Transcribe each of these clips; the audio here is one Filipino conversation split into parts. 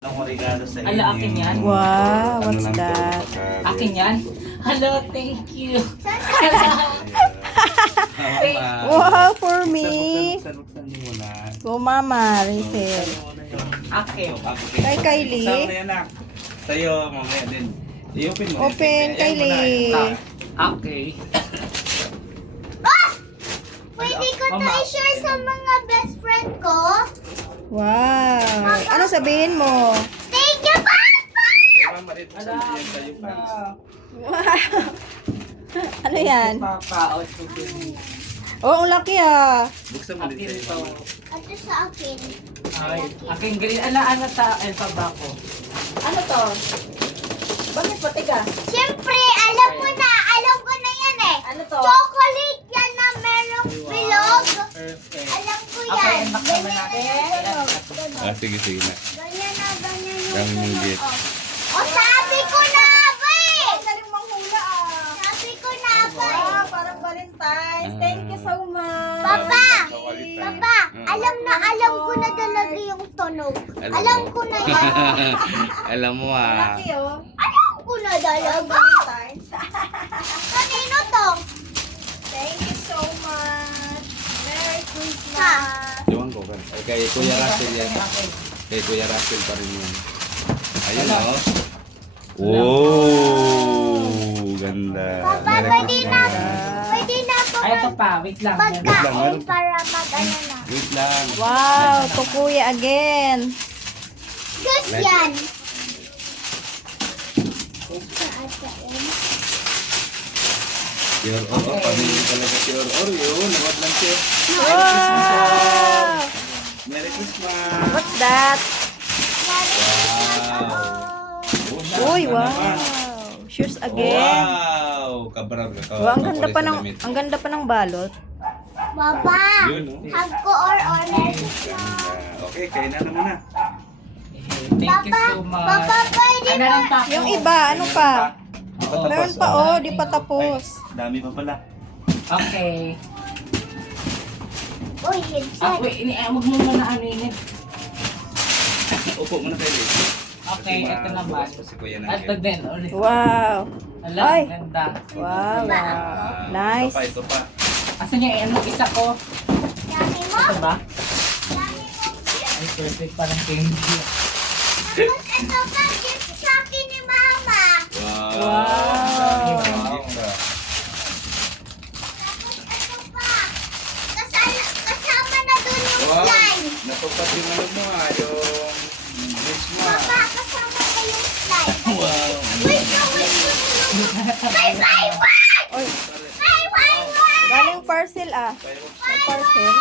Akong regalo sa inyo. Ala, akin yan. Wow, what's lang to, that? pagka- Akin yan? Hello, thank you. Mama. Wow, for me. Buksan mo muna. Go, Mama, Rachel. Akin. Kay Kylie. Buksan mo na yan, nak. Sa'yo, mamaya din. I-open mo. Open, Kylie. Okay. Pwede ko to Mama. i-share sa mga best friend ko. Wow. Ano sabihin mo? Thank you, Papa! Mama, ito yan sa'yo, fans. Ano yan? Papa, out ko din. Oh, ang laki ah. Buksan mo din Akin sa'yo, to. mama. Ito sa akin. Ay, akin green. Ano sa alphabet ko? Ano to? Bakit patigas? Siyempre, alam ko na yan eh. Ano to? Chocolate yan na merong bilog. Perfect. Alam ko Okay, yan. unbox naman Ganyan natin. na bilog. Ah, sige, sige na. Ganyan na, ganyan yung Dami mong bilog. gift. Oh, sabi ko na ba eh! Galing manghula ah. Sabi ko na ba eh! Wow, parang Valentine's. Thank you so much. Papa! Chocolate tayo. Papa, alam ko na talaga yung tunog. Alam ko na yan. Alam mo ah. Laki oh. Alam ko na talaga. Valentine's. Kanino to? Thank you so much. Merry Christmas. Iwan ko ka. Ay, kay Kuya Russell yan. Kay Kuya Russell pa rin yan. Ayun oh. Wow! Ganda. Papa, Merry pwede na. Christmas. Pwede na po Ay, ito pa. Wait lang. pagkain para mag-ano na. Wait lang. Wow, to kuya again. Good yan. Your Oreo. Pamilya talaga si Oreo. Nawag lang siya. Wow. Merry Christmas. What's that? Wow. Uy, wow. Shoes again. Wow! Kabrag ka. Wow, ang ganda pa ng balot. Papa, Yun, no? hug ko or Okay, kain na naman na. Thank you so much. Papa, pwede Ano lang pa? Yung iba, ano pa? Oo. Meron pa oh, di pa tapos. Ay, dami pa pala. Okay. Uy, headset. Ako, wag mo muna ano yun. Upo muna kayo. Okay, ito naman. Si Kuya At Nangel. din, ulit. Wow. Ala, Ay. ganda. Wow. Nice. Ito pa. Asan yung ano, isa ko? Dami mo? Ito ba? Dami mo. Ay, perfect. Parang candy. Tapos ito pa, gift sa akin ni Mama. Wow. Wow. Tapos ito pa. Kasama na dun yung Wow. slime. Natupad yung ano mo ah, yung wish mo ah. Papa, kasama na yung slime. Wow. Wait, no, wait, no, no. May fireworks! Oy, May fireworks! galing parcel ah. May parcel.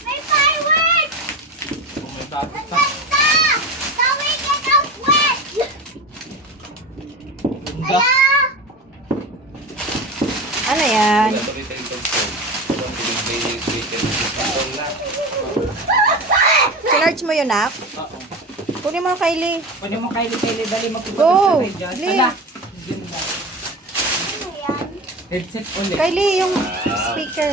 May fireworks! Oh my God. Ang ganda! Gawin ka ng wet! Ganda. Ayan! Ano yan? Wala to kita yung tungkol. Ito ang pinag-play yung weekend. Pantong na. Sinarge mo yun, Nak? Oo. Kunin mo, Kylie. Pwede mo Kylie, dali Go! magpipagod sa Lee. Ala, ganda. Ano yan? Headset ulit. Kylie, yung speaker.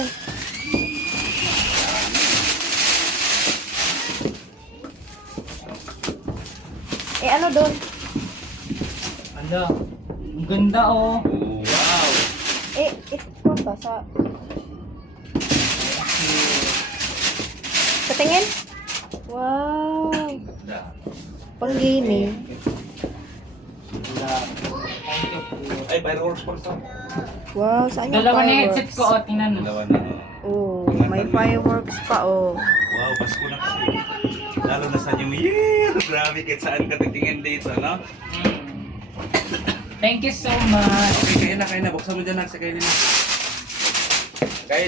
Eh, ano doon? Ala, ang ganda oh. Wow. Eh, ito ba sa... Sa tingin? Wow. Ganda. Pang gaming. Ala, thank you po. Ay, fireworks pa ito. Wow, saan yung Dalawa na fireworks? headset ko, oh, tingnan mo. Dalawa na. Oh, may fireworks pa, oh. Wow, Pasko na kasi. Lalo na sa New Year. Grabe, kahit saan ka titingin dito, no? Thank you so much. Okay, kain na. Buksan mo dyan, sa kainin na. Kain.